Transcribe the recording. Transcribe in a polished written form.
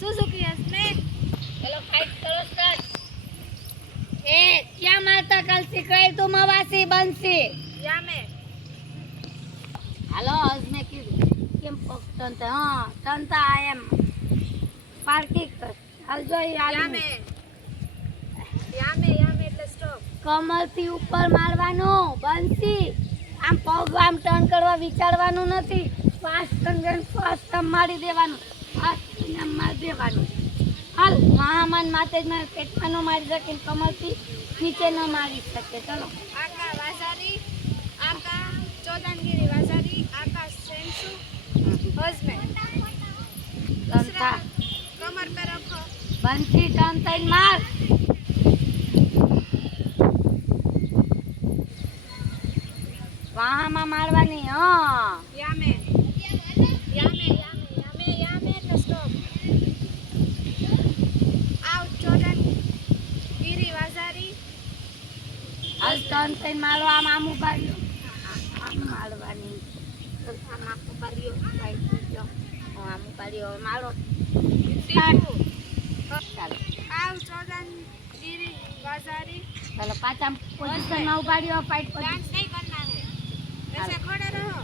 Suzuki હસને ચલો fight કરો start. એ ક્યાં મારતા કલ શીખવાય તું મવાસી બનસી યામે હાલો હસને કીધું કેમ પગતંતા હા તંતા એમ પાર્કિંગ કર હાલ જોઈ યામે યામે યામે એટલે સ્ટોપ. કમરથી ઉપર મારવાનું બનસી આમ પગ આમ ટર્ન કરવા વિચારવાનું નથી ફાસ્ટ ટર્ન ફાસ્ટ મારી દેવાનું ફાસ્ટ આમ મારી દેવાનું હાલ મહામાન માતે જ પેટમાં ન મારી શકે ને કમરથી નીચે ન મારી શકે ચલો આકા વાઝારી આકા ચોદાનગીરી વાઝારી આકા સેન્સુ હસમે તંતા कमर पे रखो. બંસી ટર્ન થઈને માર વાહામાં મારવાની હા यामे यामे यामे यामे यामे એટલે સ્ટોપ. આવ ચોદાનગીરી વાઝારી હાલ ટર્ન થઈને મારો આમ આમ ઉભાર્યો આમ મારવાની આમ આમ ઉભાર્યો આમ ઉભાર્યો મારો ટીપુ ચાલો આવ ચોદાનગીરી वाज़ारी ચાલો પાછા પોઝિશનમાં ઉભાર્યો ફાઇટ डांस नहीं करना है ऐसे खड़े रहो.